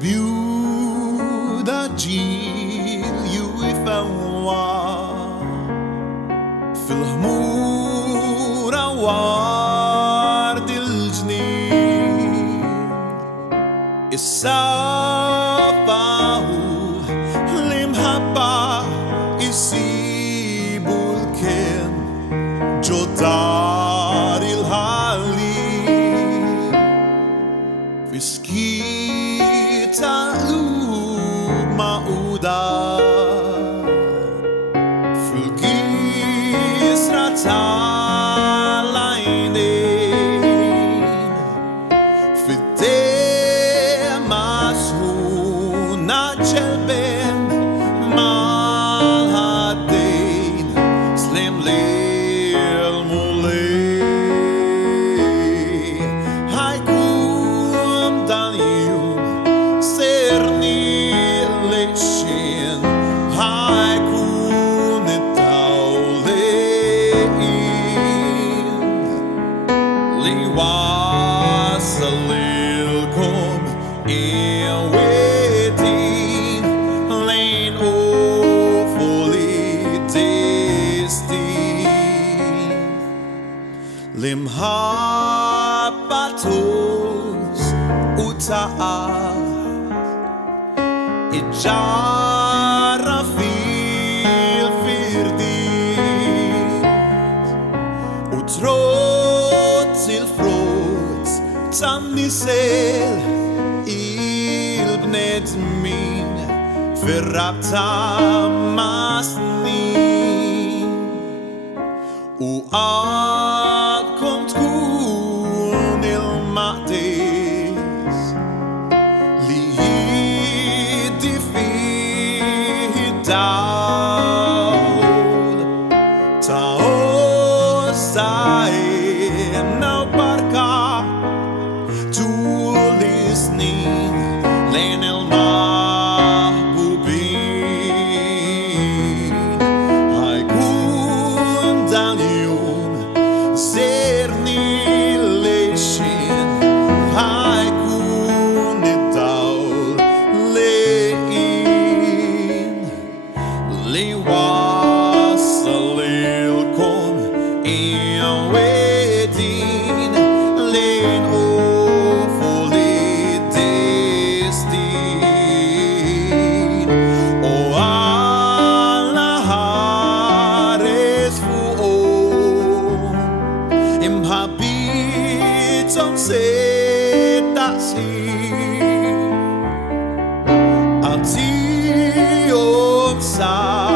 bjuda gil ju I fawa fil-ħmura ward il-ġnien is-safahu l-imħabba isibu l-kien ġo dar il-ħallin fiskita qlub maquda fil-gisra tal-għajnejn fid-dema sħuna ġelben mal-ħaddejn slim lil-mulej ħajkun dal-jum serni lejxin ħajkun it-tawlejn li wasal lilkom in-wedin lejn ufuli destin l-imħabba tus u taqal iġġarra fil-firdiet u trozz il-frott tan-nisel il-bnedmin fir-rabta ma' snin u għadkom tkun il-maqdis li jiddi fih id-dawl ta' ossajna u barka tul is-snin lejn il-maħbubin ħajkun dal-jum serni lejxin ħajkun id-dawl lejn li wassal lilkom in-wedin lejn ufuli destin u Alla ħares fuqhom imħabbitom se taqsir għatihom sa